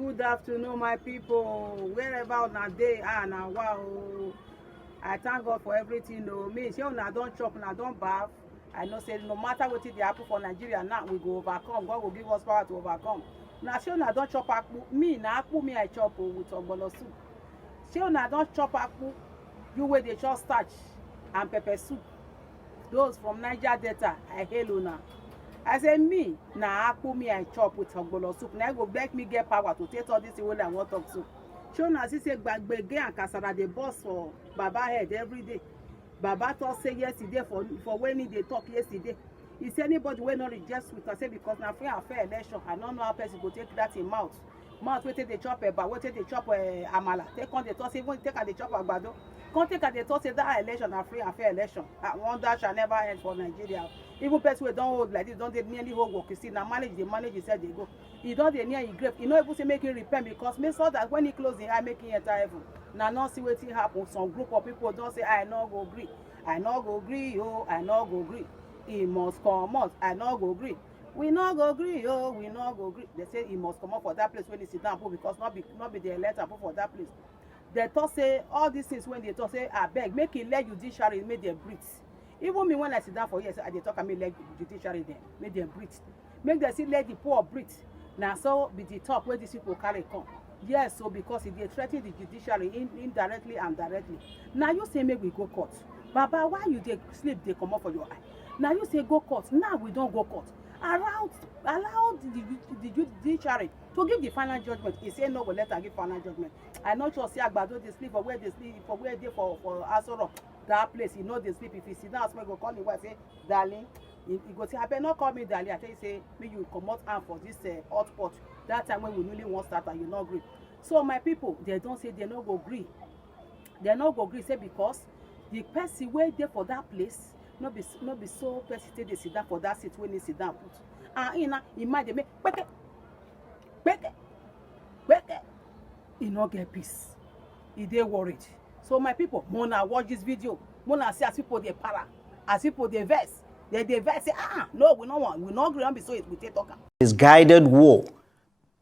Good afternoon, my people. Wherever una dey, na wow. I thank God for everything. No, me, say una don chop, una don baff. I know say no matter wetin dey happen for Nigeria now, we go overcome. God will give us power to overcome. Na say una don chop akpu. Me, na akpu me I chop with ogbono soup. Say una don chop akpu. You wey dey chop starch and pepper soup. Those from Niger Delta, I hail una. I say me, na akpu me I chop with ogbono soup. Now go make me get power to take all this thing wey I want talk to. Show na see say gbege and kasara dey burst for Baba head every day. Baba talk say yesterday for when he dey talk yesterday. He say anybody wey no reject with us say because na free and fair election, I don't know how person go take that in mouth. Mouth wey take dey chop eba, wey take dey chop amala. Take on dey talk say even take am dey chop agbado. Come take am dey talk say that election na free and fair election. Wonder shall never end for Nigeria. Even person wey don hold like this don dey nearly hold work. You see, na manage himself dey go. He don dey near him grave. He no even say make him repent because make sure that when he close him eye make him enter heaven. Na not see wetin happen. Some group of people don say I no go gree. I no go gree, oh, I no go gree. He must come out. I no go gree. We no go gree, oh, we no go gree. They say he must come out for that place when he sit down because not be the elect put for that place. They talk say all these things when they talk say I beg make him let judiciary make them breathe. Even me when I sit down for years, I dey talk I mean let judiciary them make them breathe. Make them see let the poor breathe. Now so be the talk where these people carry come. Yes, so because they threaten the judiciary indirectly and directly. Now you say make we go court. Baba, why you dey sleep they come up for your eye? Now you say go court. Now we don't go court. Allow the judiciary to give the final judgment. He say no, go let her give final judgment. I not sure say Agbado they sleep for where they sleep for where they for Asoro. That place, he know they sleep. If he sit down, so go call him wife say, darling. He go say, I better not call me darling. I tell you say, me you come out and for this hot pot. That time when we really want start and you not agree. So my people, they don't say they not go agree. They not go agree say because the person where there for that place. Not be so person they sit down for that seat when they sit down put. And in mind they make he not get peace. He dey worried. So my people, Mona watch this video. Mona see as people they para, as people they vex. They vex say no, we not want, we not agree on be so it we take talk. It's guided war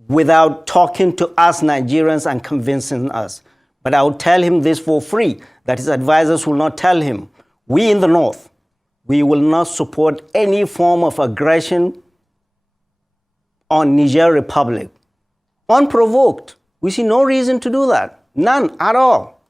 without talking to us Nigerians and convincing us. But I will tell him this for free, that his advisors will not tell him. We in the North, we will not support any form of aggression on Niger Republic. Unprovoked. We see no reason to do that. None at all.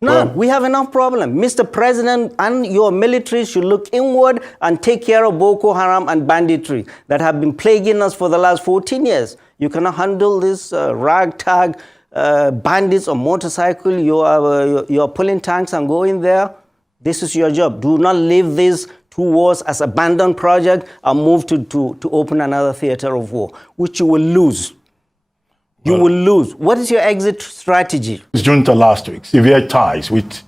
None. We have enough problem. Mr. President and your military should look inward and take care of Boko Haram and banditry that have been plaguing us for the last 14 years. You cannot handle this ragtag bandits on motorcycle. You are pulling tanks and going there. This is your job. Do not leave these two wars as abandoned project and move to open another theater of war, which you will lose. You will lose. What is your exit strategy? Junta last week, severe ties with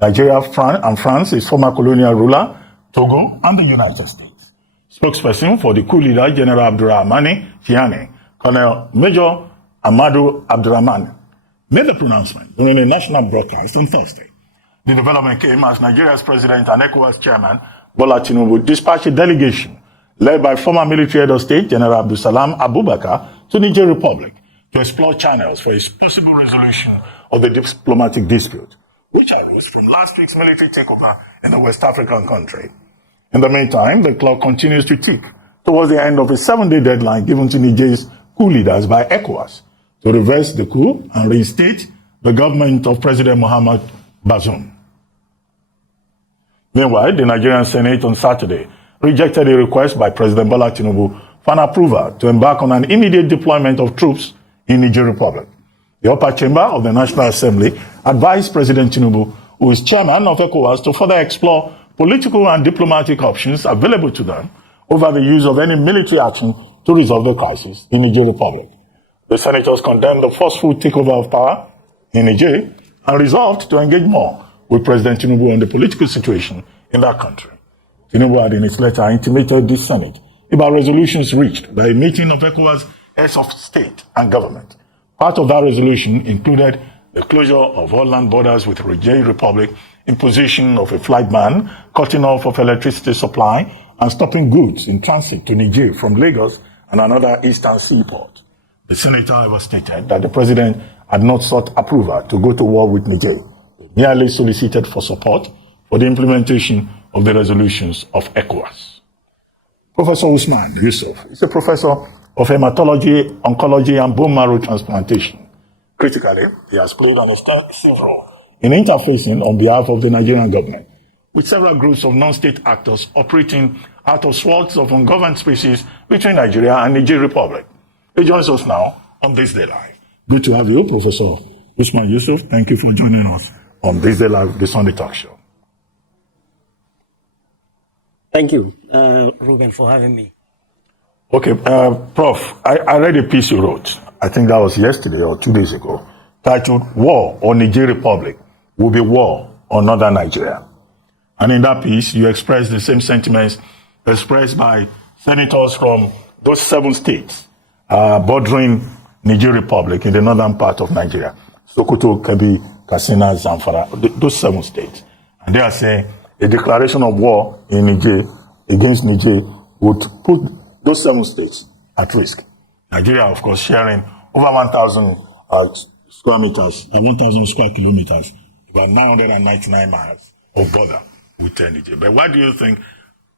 Nigeria and France, its former colonial ruler, Togo, and the United States. Spokesperson for the coup leader, General Abdurrahmane Tiani, Colonel Major Amadou Abdurrahman, made the pronouncement during a national broadcast on Thursday. The development came as Nigeria's president and ECOWAS chairman, Bola Tinubu, dispatched a delegation led by former military head of state, General Abdulsalam Abubakar, to Niger Republic to explore channels for a possible resolution of the diplomatic dispute, which arose from last week's military takeover in the West African country. In the meantime, the clock continues to tick towards the end of a 7-day deadline given to Niger's coup leaders by ECOWAS to reverse the coup and reinstate the government of President Mohamed Bazoum. Meanwhile, the Nigerian Senate on Saturday rejected a request by President Bola Tinubu for an approval to embark on an immediate deployment of troops in Niger Republic. The upper chamber of the National Assembly advised President Tinubu, who is chairman of ECOWAS, to further explore political and diplomatic options available to them over the use of any military action to resolve the crisis in Niger Republic. The senators condemned the forceful takeover of power in Niger and resolved to engage more with President Tinubu on the political situation in that country. Tinubu had in his letter intimated the Senate about resolutions reached by a meeting of ECOWAS heads of state and government. Part of that resolution included the closure of all land borders with the Niger Republic, imposition of a flight ban, cutting off of electricity supply, and stopping goods in transit to Niger from Lagos and another eastern seaport. The senator, however, stated that the president had not sought approval to go to war with Niger. He merely solicited for support for the implementation of the resolutions of ECOWAS. Professor Usman Yusuf is a professor of hematology, oncology, and bone marrow transplantation. Critically, he has played an extensive role in interfacing on behalf of the Nigerian government with several groups of non-state actors operating out of swaths of ungoverned spaces between Nigeria and Niger Republic. He joins us now on This Day Live. Good to have you, Professor Usman Yusuf. Thank you for joining us on This Day Live, the Sunday Talk Show. Thank you, Ruben, for having me. Okay, Prof, I read a piece you wrote, I think that was yesterday or 2 days ago, titled War on Niger Republic Will Be War on Northern Nigeria. And in that piece, you expressed the same sentiments expressed by senators from those 7 states bordering Niger Republic in the northern part of Nigeria. Sokoto, Kebbi, Katsina, Zamfara, those 7 states. And they are saying a declaration of war in Niger against Niger would put those 7 states at risk. Nigeria, of course, sharing over 1,000 square meters, 1,000 square kilometers, about 999 miles of border with Niger. But why do you think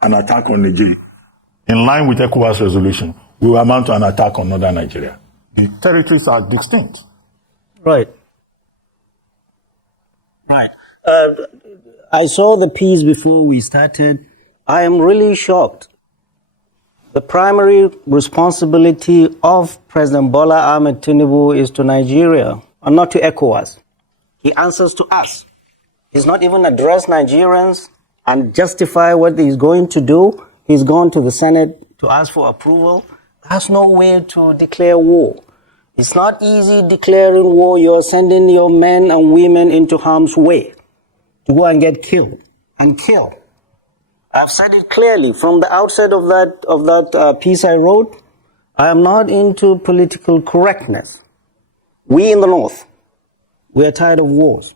an attack on Niger, in line with ECOWAS resolution, will amount to an attack on northern Nigeria? The territories are distinct. Right. Right. I saw the piece before we started. I am really shocked. The primary responsibility of President Bola Ahmed Tinubu is to Nigeria and not to ECOWAS. He answers to us. He's not even addressed Nigerians and justify what he's going to do. He's gone to the Senate to ask for approval. That's no way to declare war. It's not easy declaring war. You're sending your men and women into harm's way to go and get killed and kill. I've said it clearly from the outset of that piece I wrote. I am not into political correctness. We in the North, we are tired of wars.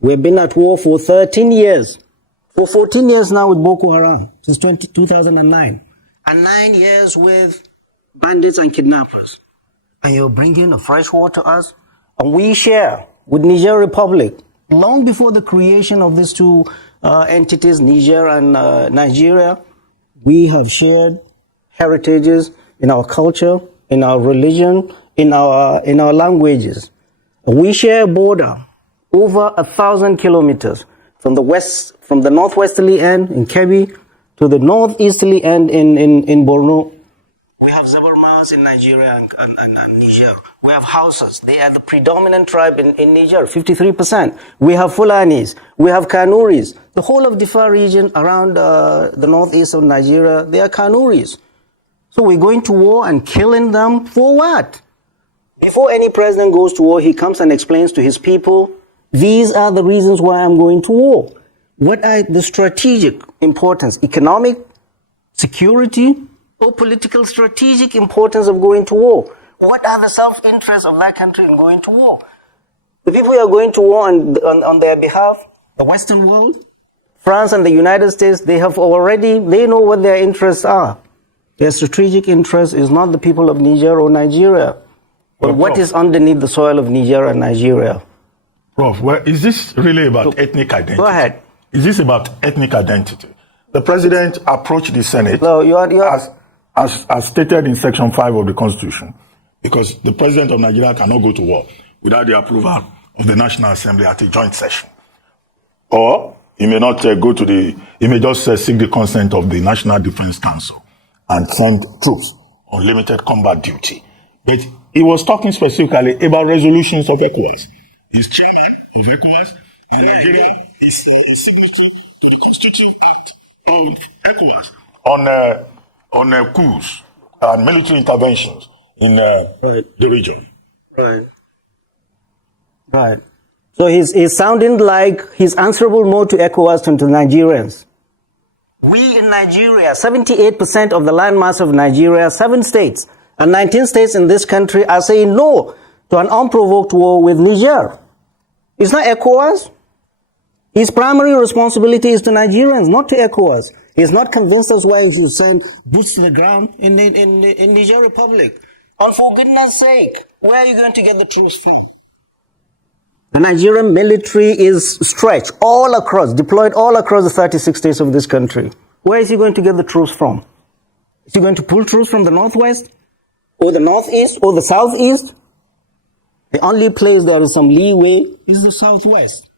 We've been at war for 13 years. For 14 years now with Boko Haram, since 2009. And 9 years with bandits and kidnappers. And you're bringing a fresh war to us? And we share with Niger Republic, long before the creation of these 2 entities, Niger and Nigeria, we have shared heritages in our culture, in our religion, in our languages. We share a border over 1,000 kilometers from the northwesterly end in Kebbi to the northeasterly end in Borno. We have Zabarmas in Nigeria and Niger. We have Hausas. They are the predominant tribe in Niger, 53%. We have Fulanis. We have Kanuris. The whole of Difa region around the northeast of Nigeria, they are Kanuris. So we're going to war and killing them for what? Before any president goes to war, he comes and explains to his people, these are the reasons why I'm going to war. What are the strategic importance, economic, security, or political strategic importance of going to war? What are the self-interests of that country in going to war? The people who are going to war on their behalf, the Western world, France and the United States, they know what their interests are. Their strategic interest is not the people of Niger or Nigeria, but what is underneath the soil of Niger and Nigeria. Prof, well, is this really about ethnic identity? Go ahead. Is this about ethnic identity? The president approached the Senate as stated in Section 5 of the Constitution, because the president of Nigeria cannot go to war without the approval of the National Assembly at a joint session. Or he may not he may just seek the consent of the National Defense Council and send troops on limited combat duty. But he was talking specifically about resolutions of ECOWAS. He's chairman of ECOWAS in Nigeria. His signature to the Constitutive Act of ECOWAS on coups and military interventions in the region. Right. So he's sounding like he's answerable more to ECOWAS than to Nigerians. We in Nigeria, 78% of the landmass of Nigeria, 7 states, and 19 states in this country are saying no to an unprovoked war with Niger. It's not ECOWAS. His primary responsibility is to Nigerians, not to ECOWAS. He's not convinced us why he's sent boots to the ground in Niger Republic. And for goodness sake, where are you going to get the troops from? The Nigerian military is stretched all across, deployed all across the 36 states of this country. Where is he going to get the troops from? Is he going to pull troops from the northwest? Or the northeast? Or the southeast? The only place there is some leeway is the southwest.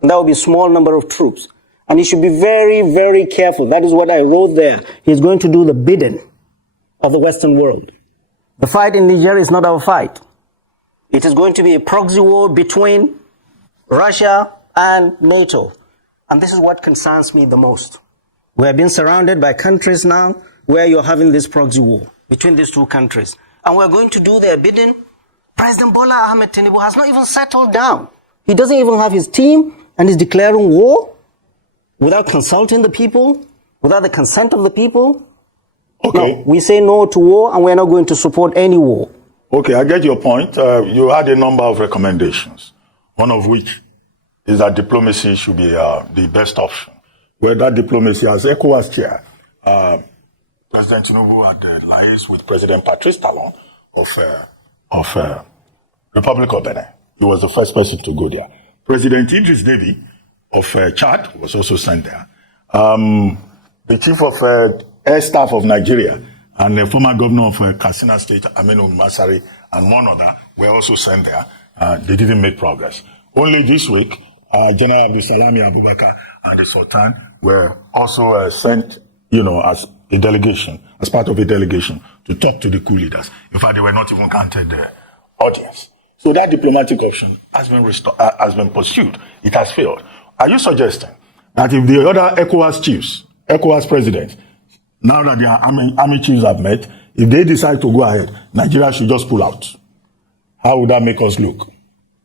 And that will be a small number of troops. And he should be very, very careful. That is what I wrote there. He's going to do the bidding of the Western world. The fight in Nigeria is not our fight. It is going to be a proxy war between Russia and NATO. And this is what concerns me the most. We have been surrounded by countries now where you're having this proxy war between these two countries. And we're going to do their bidding. President Bola Ahmed Tinubu has not even settled down. He doesn't even have his team and is declaring war without consulting the people, without the consent of the people. Okay. No, we say no to war and we're not going to support any war. Okay, I get your point. You had a number of recommendations, one of which is that diplomacy should be the best option. Where that diplomacy, as ECOWAS chair, President Tinubu had liaised with President Patrice Talon of Republic of Benin. He was the first person to go there. President Idris Deby of Chad was also sent there. The chief of air staff of Nigeria and the former governor of Katsina State, Aminu Masari, and one other were also sent there. They didn't make progress. Only this week, General Abdulsalami Abubakar and the Sultan were also sent, as a delegation, as part of a delegation, to talk to the coup leaders. In fact, they were not even counted the audience. So that diplomatic option has been pursued. It has failed. Are you suggesting that if the other ECOWAS chiefs, ECOWAS presidents, now that their army chiefs have met, if they decide to go ahead, Nigeria should just pull out? How would that make us look?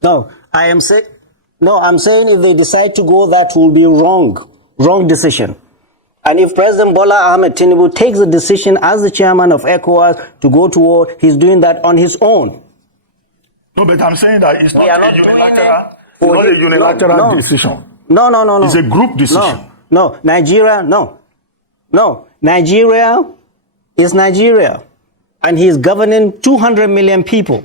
I'm saying if they decide to go, that will be wrong decision. And if President Bola Ahmed Tinubu takes a decision as the chairman of ECOWAS to go to war, he's doing that on his own. No, but I'm saying that it's not a unilateral decision. No. It's a group decision. No. Nigeria is Nigeria. And he is governing 200 million people.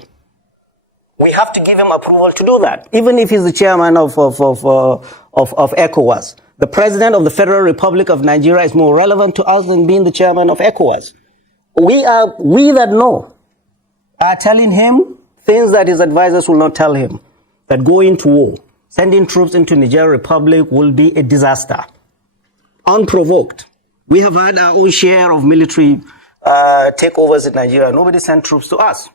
We have to give him approval to do that, even if he's the chairman of ECOWAS. The president of the Federal Republic of Nigeria is more relevant to us than being the chairman of ECOWAS. We that know are telling him things that his advisors will not tell him, that going to war, sending troops into Niger Republic will be a disaster. Unprovoked. We have had our own share of military takeovers in Nigeria. Nobody sent troops to us.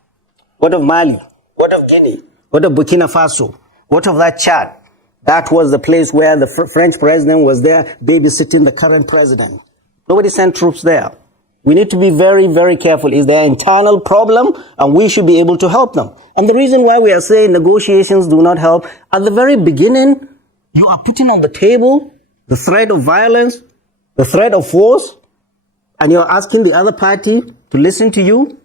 What of Mali? What of Guinea? What of Burkina Faso? What of that Chad? That was the place where the French president was there babysitting the current president. Nobody sent troops there. We need to be very, very careful. Is there an internal problem? And we should be able to help them. And the reason why we are saying negotiations do not help, at the very beginning, you are putting on the table the threat of violence, the threat of force, and you're asking the other party to listen to you.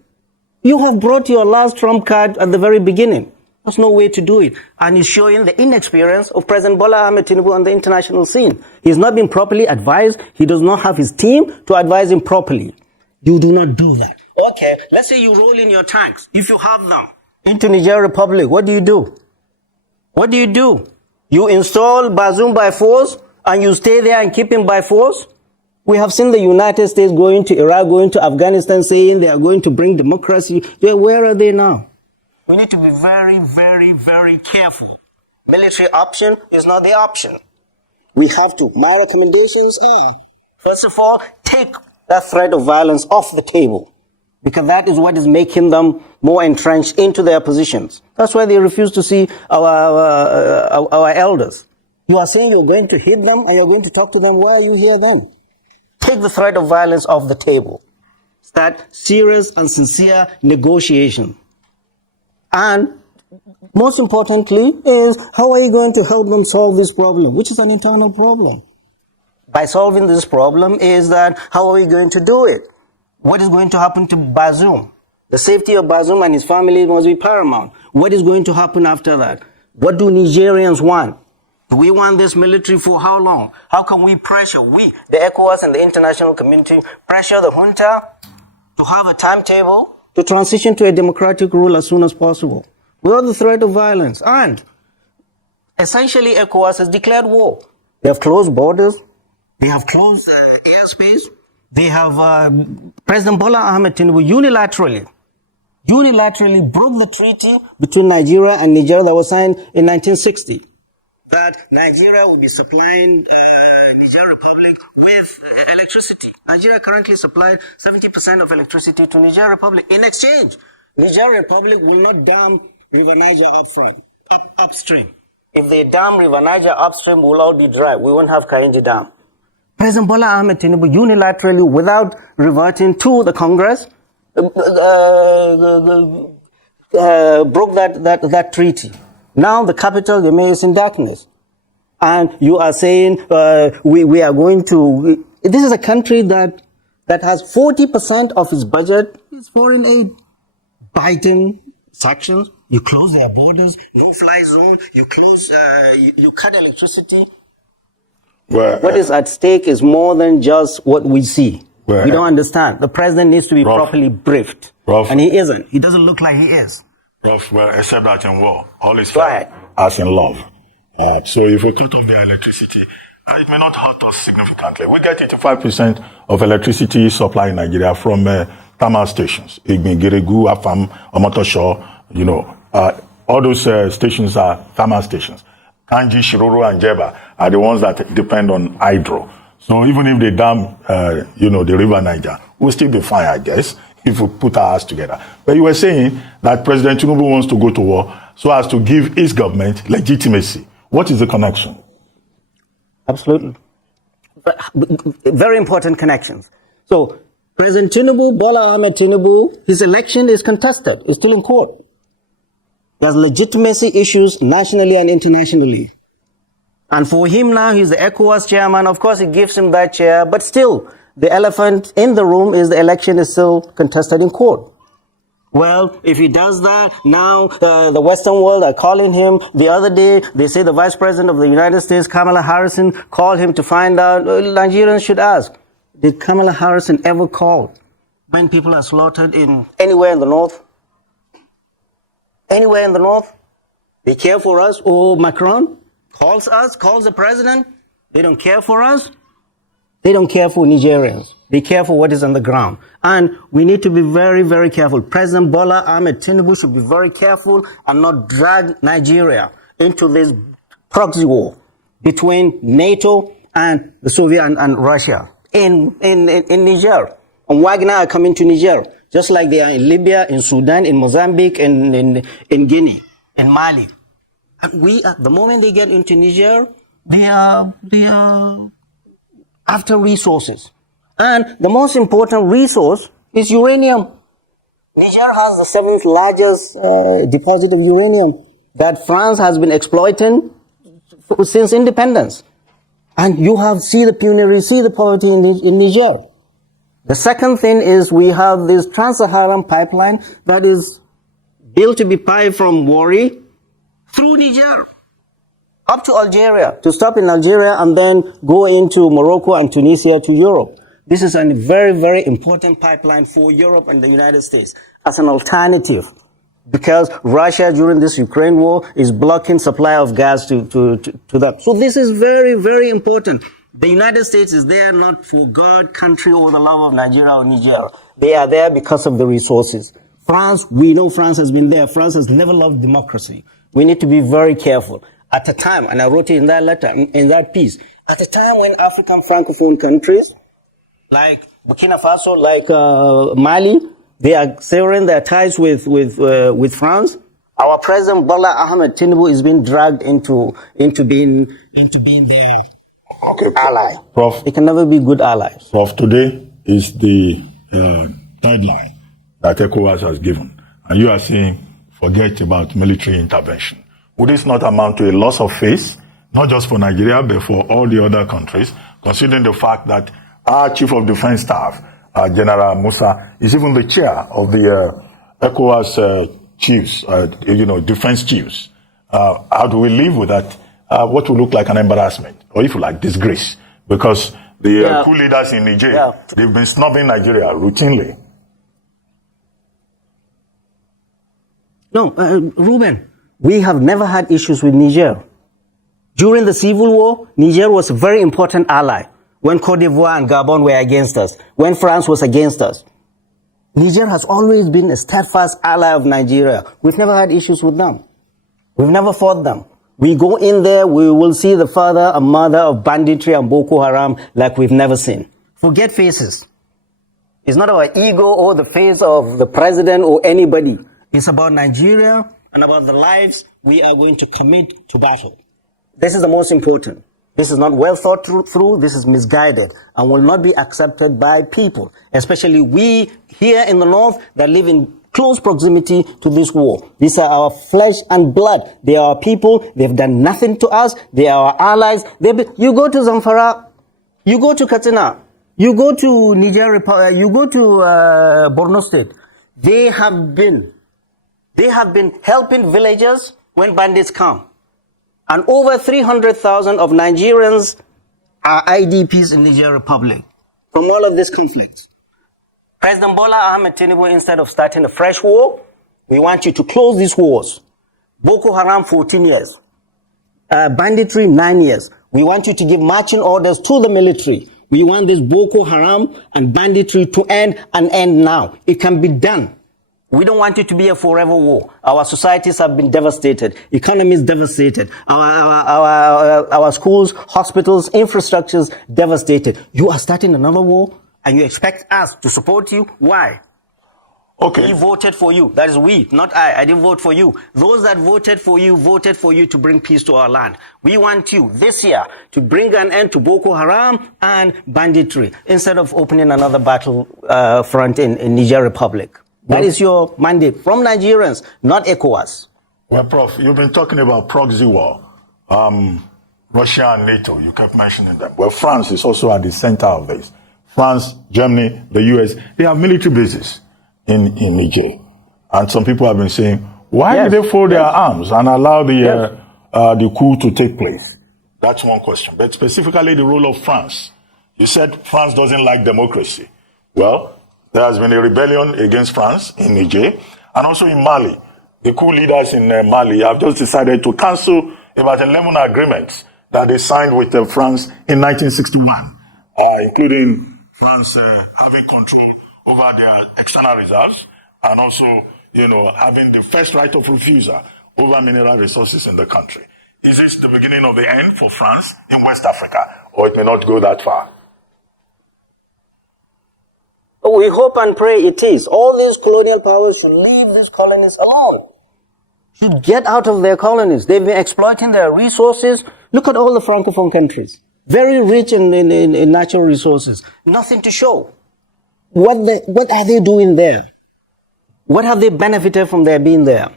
You have brought your last trump card at the very beginning. There's no way to do it. And it's showing the inexperience of President Bola Ahmed Tinubu on the international scene. He's not been properly advised. He does not have his team to advise him properly. You do not do that. Okay, let's say you roll in your tanks, if you have them, into Niger Republic. What do you do? What do you do? You install Bazoum by force and you stay there and keep him by force? We have seen the United States going to Iraq, going to Afghanistan, saying they are going to bring democracy. Where are they now? We need to be very, very, very careful. Military option is not the option. We have to. My recommendations are, first of all, take that threat of violence off the table, because that is what is making them more entrenched into their positions. That's why they refuse to see our elders. You are saying you're going to hit them and you're going to talk to them. Why are you here then? Take the threat of violence off the table. Start serious and sincere negotiation. And most importantly is, how are you going to help them solve this problem, which is an internal problem? By solving this problem is that, how are we going to do it? What is going to happen to Bazoum? The safety of Bazoum and his family must be paramount. What is going to happen after that? What do Nigerians want? Do we want this military for how long? How can we pressure, the ECOWAS and the international community, pressure the junta to have a timetable to transition to a democratic rule as soon as possible, without the threat of violence. And essentially, ECOWAS has declared war. They have closed borders. They have closed airspace. They have President Bola Ahmed Tinubu unilaterally broke the treaty between Nigeria and Niger that was signed in 1960. That Nigeria will be supplying Niger Republic with electricity. Nigeria currently supplies 70% of electricity to Niger Republic. In exchange, Niger Republic will not dam River Niger upstream. If they dam River Niger upstream, we'll all be dry. We won't have Kainji Dam. President Bola Ahmed Tinubu unilaterally, without reverting to the Congress, broke that treaty. Now the capital, the mayor, is in darkness. And you are saying we are going to... This is a country that has 40% of its budget is foreign aid. Biden sanctions, you close their borders, no-fly zone, you close, you cut electricity. Well, what is at stake is more than just what we see. Well, we don't understand. The president needs to be properly briefed. And he isn't. He doesn't look like he is. Prof, well, except that in war, all is fair as in love. So if we cut off their electricity, it may not hurt us significantly. We get 85% of electricity supply in Nigeria from thermal stations. Igbi, Geregu, Afam, Omotosho, all those stations are thermal stations. Kanji, Shiroro, and Jeba are the ones that depend on hydro. So even if they dam, the River Niger, we'll still be fine, I guess, if we put our heads together. But you were saying that President Tinubu wants to go to war so as to give his government legitimacy. What is the connection? Absolutely. Very important connections. So, President Tinubu, Bola Ahmed Tinubu, his election is contested. It's still in court. There's legitimacy issues nationally and internationally. And for him now, he's the ECOWAS chairman. Of course, it gives him that chair. But still, the elephant in the room is the election is still contested in court. Well, if he does that, now the Western world are calling him. The other day, they say the Vice President of the United States, Kamala Harris, called him to find out. Nigerians should ask, did Kamala Harris ever call when people are slaughtered anywhere in the north? Anywhere in the north? They care for us. Oh, Macron calls us, calls the president. They don't care for us. They don't care for Nigerians. They care for what is on the ground. And we need to be very, very careful. President Bola Ahmed Tinubu should be very careful and not drag Nigeria into this proxy war between NATO and the Soviet and Russia in Niger. And Wagner are coming to Niger, just like they are in Libya, in Sudan, in Mozambique, in Guinea, in Mali. And the moment they get into Niger, they are after resources. And the most important resource is uranium. Niger has the 7th largest deposit of uranium that France has been exploiting since independence. And you see the poverty in Niger. The second thing is we have this Trans-Saharan pipeline that is built to be piped from Warri through Niger up to Algeria, to stop in Algeria and then go into Morocco and Tunisia to Europe. This is a very, very important pipeline for Europe and the United States as an alternative, because Russia during this Ukraine war is blocking supply of gas to that. So this is very, very important. The United States is there not for God, country, or the love of Nigeria or Niger. They are there because of the resources. France, we know France has been there. France has never loved democracy. We need to be very careful. At the time, and I wrote it in that letter, in that piece, at the time when African Francophone countries, like Burkina Faso, like Mali, they are severing their ties with France. Our President Bola Ahmed Tinubu is being dragged into being their ally. Prof, they can never be good allies. Prof, today is the deadline that ECOWAS has given, and you are saying forget about military intervention. Would this not amount to a loss of faith, not just for Nigeria, but for all the other countries, considering the fact that our Chief of Defense Staff, General Musa, is even the chair of the ECOWAS chiefs, defense chiefs? How do we live with that? What will look like an embarrassment, or if you like, disgrace? Because the coup leaders in Niger, they've been snubbing Nigeria routinely. No, Ruben, we have never had issues with Niger. During the civil war, Niger was a very important ally. When Cote d'Ivoire and Gabon were against us, when France was against us. Niger has always been a steadfast ally of Nigeria. We've never had issues with them. We've never fought them. We go in there, we will see the father and mother of banditry and Boko Haram like we've never seen. Forget faces. It's not our ego or the face of the president or anybody. It's about Nigeria and about the lives we are going to commit to battle. This is the most important. This is not well thought through. This is misguided and will not be accepted by people, especially we here in the north that live in close proximity to this war. These are our flesh and blood. They are our people. They've done nothing to us. They are our allies. You go to Zamfara, you go to Katsina, you go to Niger, you go to Borno State. They have been helping villagers when bandits come. And over 300,000 of Nigerians are IDPs in Niger Republic from all of this conflict. President Bola Ahmed Tinubu, instead of starting a fresh war, we want you to close these wars. Boko Haram, 14 years. Banditry, 9 years. We want you to give marching orders to the military. We want this Boko Haram and banditry to end and end now. It can be done. We don't want it to be a forever war. Our societies have been devastated. Economies devastated. Our schools, hospitals, infrastructures devastated. You are starting another war and you expect us to support you? Why? Okay. We voted for you. That is we, not I. I didn't vote for you. Those that voted for you to bring peace to our land. We want you this year to bring an end to Boko Haram and banditry instead of opening another battle front in Niger Republic. That is your mandate from Nigerians, not ECOWAS. Well, Prof, you've been talking about proxy war. Russia and NATO, you kept mentioning them. Well, France is also at the center of this. France, Germany, the US, they have military bases in Niger. And some people have been saying, why did they fold their arms and allow the coup to take place? That's one question. But specifically the role of France. You said France doesn't like democracy. Well, there has been a rebellion against France in Niger and also in Mali. The coup leaders in Mali have just decided to cancel about 11 agreements that they signed with France in 1961, including France having control over their external reserves and also, having the first right of refusal over mineral resources in the country. Is this the beginning of the end for France in West Africa, or it may not go that far? We hope and pray it is. All these colonial powers should leave these colonies alone. Should get out of their colonies. They've been exploiting their resources. Look at all the Francophone countries. Very rich in natural resources. Nothing to show. What are they doing there? What have they benefited from their being there?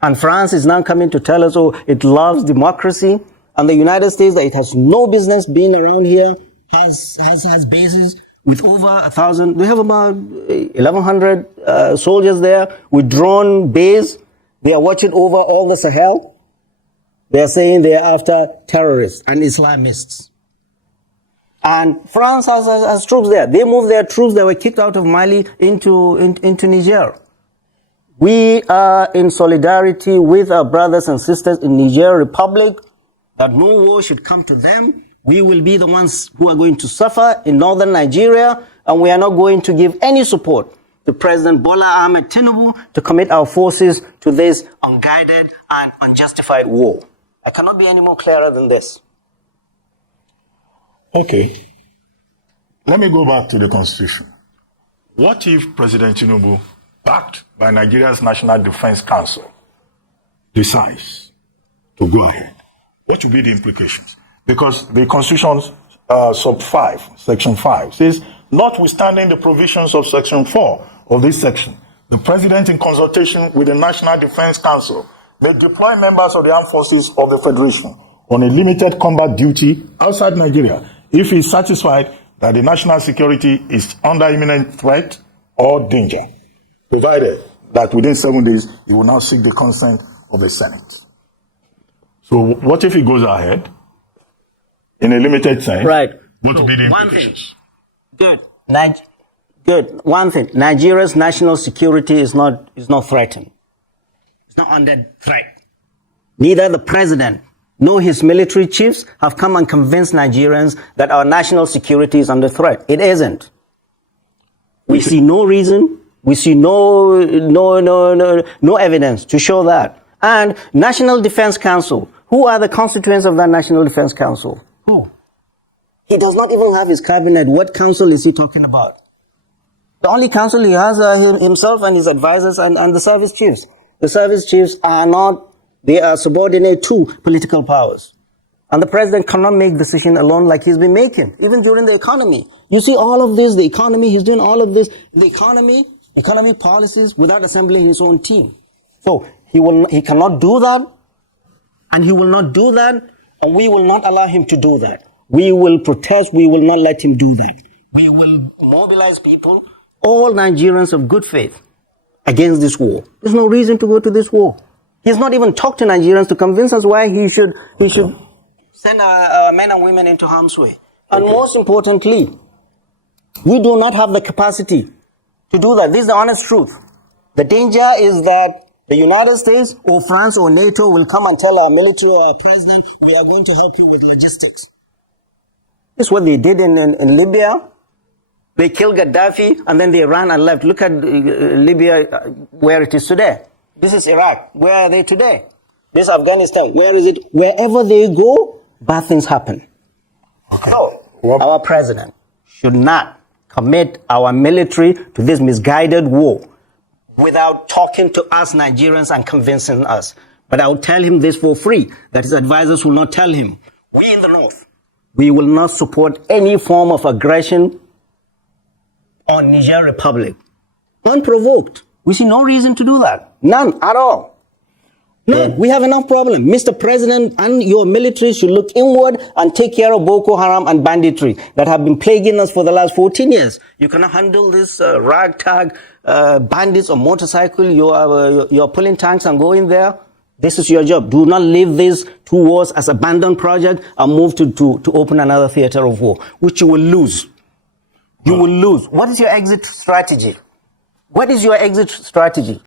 And France is now coming to tell us, it loves democracy. And the United States, that it has no business being around here, has bases with over 1,000. We have about 1,100 soldiers there with drone base. They are watching over all the Sahel. They are saying they are after terrorists and Islamists. And France has troops there. They moved their troops that were kicked out of Mali into Niger. We are in solidarity with our brothers and sisters in Niger Republic that no war should come to them. We will be the ones who are going to suffer in northern Nigeria, and we are not going to give any support to President Bola Ahmed Tinubu to commit our forces to this unguided and unjustified war. I cannot be any more clearer than this. Okay. Let me go back to the Constitution. What if President Tinubu, backed by Nigeria's National Defense Council, decides to go ahead? What will be the implications? Because the Constitution's sub 5, section 5, says, notwithstanding the provisions of section 4 of this section, the President, in consultation with the National Defense Council, may deploy members of the armed forces of the Federation on a limited combat duty outside Nigeria if he is satisfied that the national security is under imminent threat or danger, provided that within 7 days he will now seek the consent of the Senate. So what if he goes ahead in a limited sense? Right. What will be the One implications? thing. Good. One thing. Nigeria's national security is not threatened. It's not under threat. Neither the president nor his military chiefs have come and convinced Nigerians that our national security is under threat. It isn't. We see no reason. We see no evidence to show that. And National Defense Council, who are the constituents of that National Defense Council? Who? He does not even have his cabinet. What council is he talking about? The only council he has are himself and his advisors and the service chiefs. The service chiefs are not, they are subordinate to political powers. And the president cannot make decisions alone like he's been making, even during the economy. You see all of this, the economy, he's doing all of this, the economy policies without assembling his own team. So he cannot do that, and he will not do that, and we will not allow him to do that. We will protest, we will not let him do that. We will mobilize people, all Nigerians of good faith, against this war. There's no reason to go to this war. He's not even talked to Nigerians to convince us why he should send our men and women into harm's way. And most importantly, we do not have the capacity to do that. This is the honest truth. The danger is that the United States or France or NATO will come and tell our military or our president, we are going to help you with logistics. This is what they did in Libya. They killed Gaddafi and then they ran and left. Look at Libya, where it is today. This is Iraq. Where are they today? This is Afghanistan. Where is it? Wherever they go, bad things happen. So, our president should not commit our military to this misguided war without talking to us Nigerians and convincing us. But I will tell him this for free, that his advisors will not tell him. We in the North, we will not support any form of aggression on Niger Republic. Unprovoked. We see no reason to do that. None at all. No, we have enough problem. Mr. President and your military should look inward and take care of Boko Haram and banditry that have been plaguing us for the last 14 years. You cannot handle this ragtag bandits on motorcycle. You're pulling tanks and going there. This is your job. Do not leave these two wars as abandoned project and move to open another theater of war, which you will lose. You will lose. What is your exit strategy? What is your exit strategy?